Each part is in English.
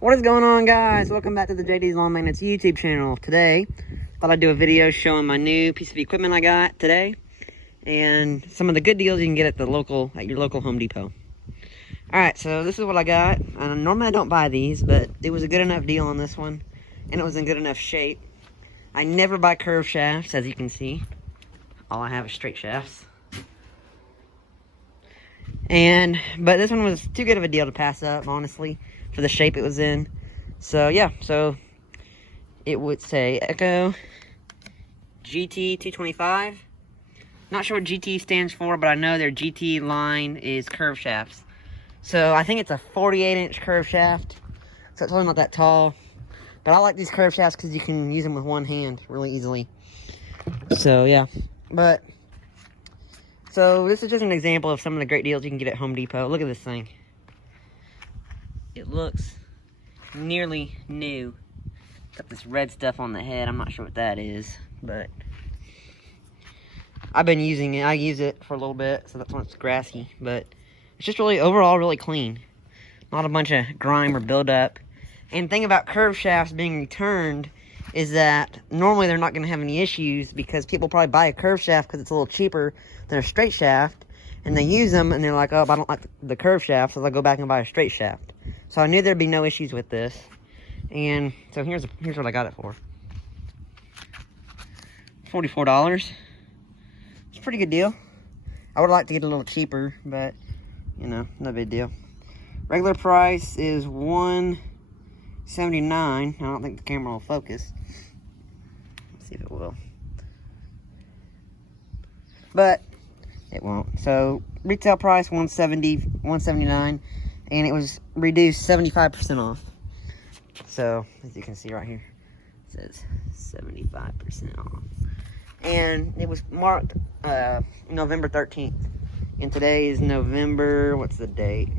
What is going on, guys? Welcome back to the JD's Lawn Maintenance YouTube channel. Today, thought I'd do a video showing my new piece of equipment I got today and some of the good deals you can get at your local Home Depot. Alright, so this is what I got. Normally I don't buy these, but it was a good enough deal on this one, and it was in good enough shape. I never buy curved shafts, as you can see. All I have is straight shafts. But this one was too good of a deal to pass up, honestly, for the shape it was in. So yeah, so it would say Echo GT 225. Not sure what GT stands for, but I know their GT line is curved shafts. So I think it's a 48-inch curved shaft. So it's really not that tall. But I like these curved shafts because you can use them with one hand really easily. So yeah, so this is just an example of some of the great deals you can get at Home Depot. Look at this thing. It looks nearly new. Got this red stuff on the head. I'm not sure what that is, but I've been using it. I use it for a little bit, so that's why it's grassy. But it's just really, overall, really clean. Not a bunch of grime or buildup. And the thing about curved shafts being returned is that normally they're not going to have any issues because people probably buy a curved shaft because it's a little cheaper than a straight shaft, and they use them and they're like, oh, I don't like the curved shaft, so they'll go back and buy a straight shaft. So I knew there'd be no issues with this, and so here's what I got it for. $44. It's a pretty good deal. I would like to get a little cheaper, but you know, no big deal. Regular price is $179. I don't think the camera will focus. Let's see if it will. But it won't. So retail price $179, and it was reduced 75% off. So as you can see right here, it says 75% off. And it was marked November 13th. And today is November, what's the date?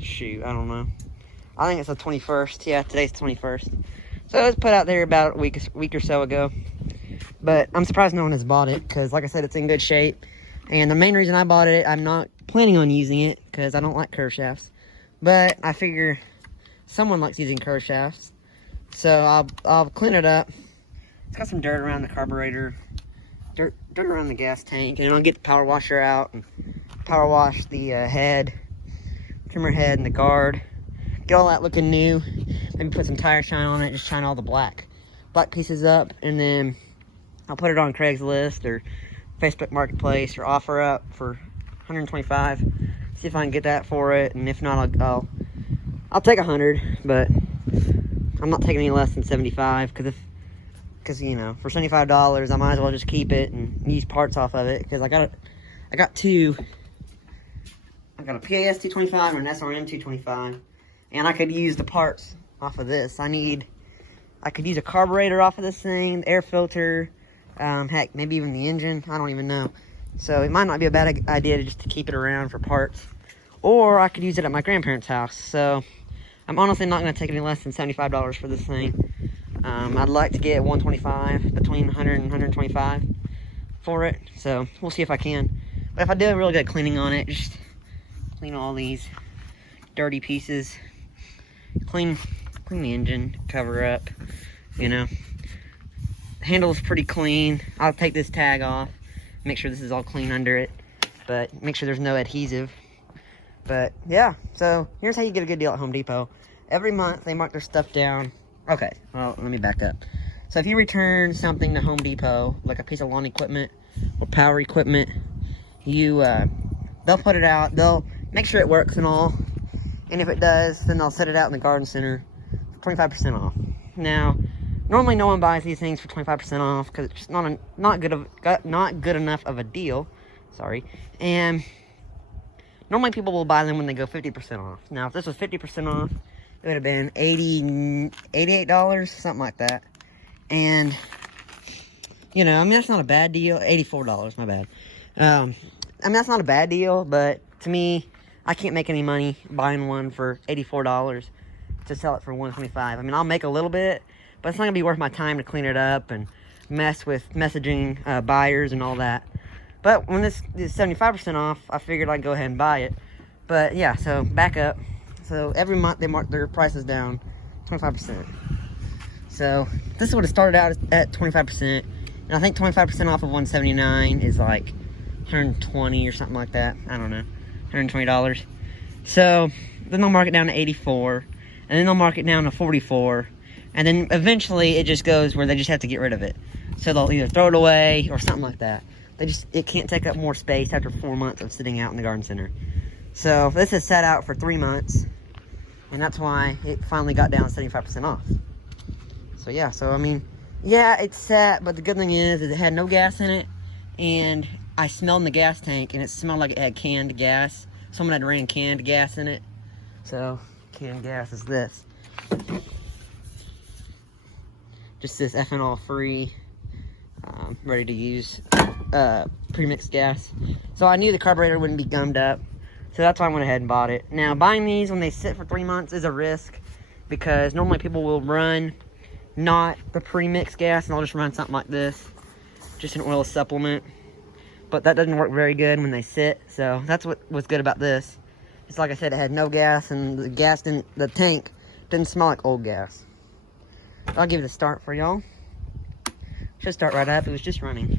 Shoot, I don't know. I think it's the 21st. Yeah, today's the 21st. So it was put out there about a week or so ago. But I'm surprised no one has bought it, because like I said, it's in good shape. And the main reason I bought it, I'm not planning on using it, because I don't like curved shafts. But I figure someone likes using curved shafts. So I'll clean it up. It's got some dirt around the carburetor, dirt around the gas tank, and I'll get the power washer out and power wash the head, trimmer head, and the guard. Get all that looking new. Maybe put some tire shine on it, just shine all the black pieces up, and then I'll put it on Craigslist or Facebook Marketplace or offer up for $125. See if I can get that for it, and if not, I'll take $100, but I'm not taking any less than $75 because you know, for $75, I might as well just keep it and use parts off of it, because I got a PAS 225 and an SRM 225, and I could use the parts off of this. I could use a carburetor off of this thing, the air filter, heck, maybe even the engine. I don't even know. So it might not be a bad idea just to keep it around for parts, or I could use it at my grandparents' house. So I'm honestly not going to take any less than $75 for this thing. I'd like to get $125, between $100 and $125 for it. So we'll see if I can. But if I do a really good cleaning on it, just clean all these dirty pieces, clean the engine, cover up, you know. The handle is pretty clean. I'll take this tag off, make sure this is all clean under it, but make sure there's no adhesive. But yeah, so here's how you get a good deal at Home Depot. Every month they mark their stuff down. Okay, well, let me back up. So if you return something to Home Depot, like a piece of lawn equipment or power equipment, they'll put it out, they'll make sure it works and all, and if it does, then they'll set it out in the garden center for 25% off. Now, normally no one buys these things for 25% off because it's just not good enough of a deal. Sorry. And normally people will buy them when they go 50% off. Now, if this was 50% off, it would have been $88, something like that. And you know, I mean, that's not a bad deal. $84, my bad. I mean, that's not a bad deal, but to me, I can't make any money buying one for $84 to sell it for $125. I mean, I'll make a little bit, but it's not gonna be worth my time to clean it up and mess with messaging buyers and all that. But when this is 75% off, I figured I'd go ahead and buy it. But yeah, so back up. So every month they mark their prices down 25%. So this would have started out at 25%. And I think 25% off of $179 is like $120 or something like that. I don't know. $120. So then they'll mark it down to $84. And then they'll mark it down to $44. And then eventually it just goes where they just have to get rid of it. So they'll either throw it away or something like that. It can't take up more space after 4 months of sitting out in the garden center. So this has sat out for 3 months. And that's why it finally got down 75% off. So yeah, I mean, yeah, it's sat, but the good thing is it had no gas in it. And I smelled in the gas tank and it smelled like it had canned gas. Someone had ran canned gas in it. So canned gas is this. Just this ethanol free, ready to use premixed gas. So I knew the carburetor wouldn't be gummed up. So that's why I went ahead and bought it. Now, buying these when they sit for 3 months is a risk, because normally people will run not the pre-mixed gas and they'll just run something like this, just an oil supplement. But that doesn't work very good when they sit. So that's what was good about this. It's like I said, it had no gas, and the tank didn't smell like old gas. I'll give it a start for y'all. Should start right up. It was just running.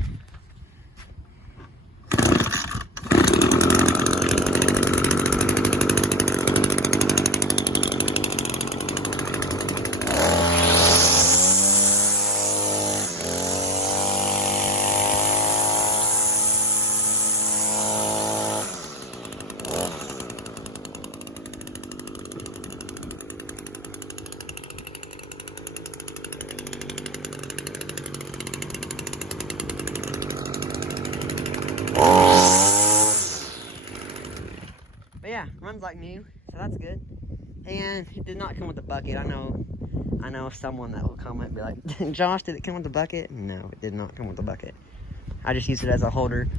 But yeah, runs like new, so that's good. And it did not come with a bucket. I know someone that will comment and be like, Josh, did it come with a bucket? No, it did not come with a bucket. I just used it as a holder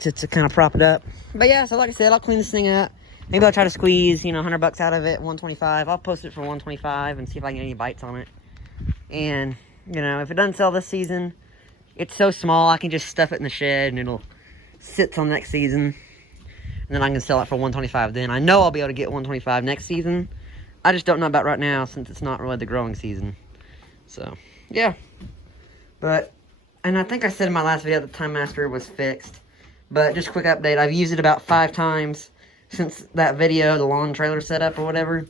to kind of prop it up. But yeah, so like I said, I'll clean this thing up. Maybe I'll try to squeeze, $100 out of it, $125. I'll post it for $125 and see if I can get any bites on it. And, if it doesn't sell this season, it's so small, I can just stuff it in the shed and it'll sit till next season. And then I can sell it for $125 then. I know I'll be able to get $125 next season. I just don't know about right now since it's not really the growing season. So, yeah. And I think I said in my last video that the Time Master was fixed. But just a quick update. I've used it about 5 times since that video, the lawn trailer setup or whatever.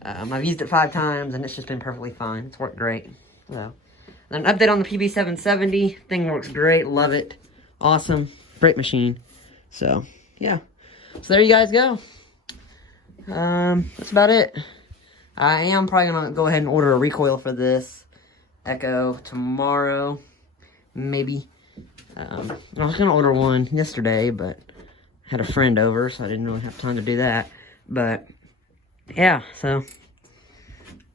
I've used it 5 times and it's just been perfectly fine. It's worked great. So, an update on the PB770. Thing works great. Love it. Awesome. Great machine. So, yeah. So there you guys go. That's about it. I am probably going to go ahead and order a recoil for this Echo tomorrow. Maybe. I was going to order one yesterday, but I had a friend over, so I didn't really have time to do that. But, yeah, so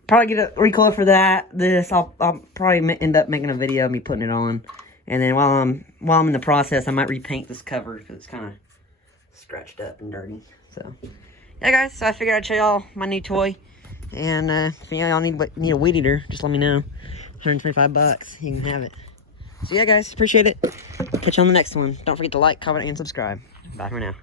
probably get a recoil for that. I'll probably end up making a video of me putting it on. And then while I'm in the process, I might repaint this cover because it's kind of scratched up and dirty. So yeah, guys, so I figured I'd show y'all my new toy. And if y'all need a weed eater, just let me know. $125, you can have it. So yeah, guys, appreciate it. Catch you on the next one. Don't forget to like, comment, and subscribe. Bye for now.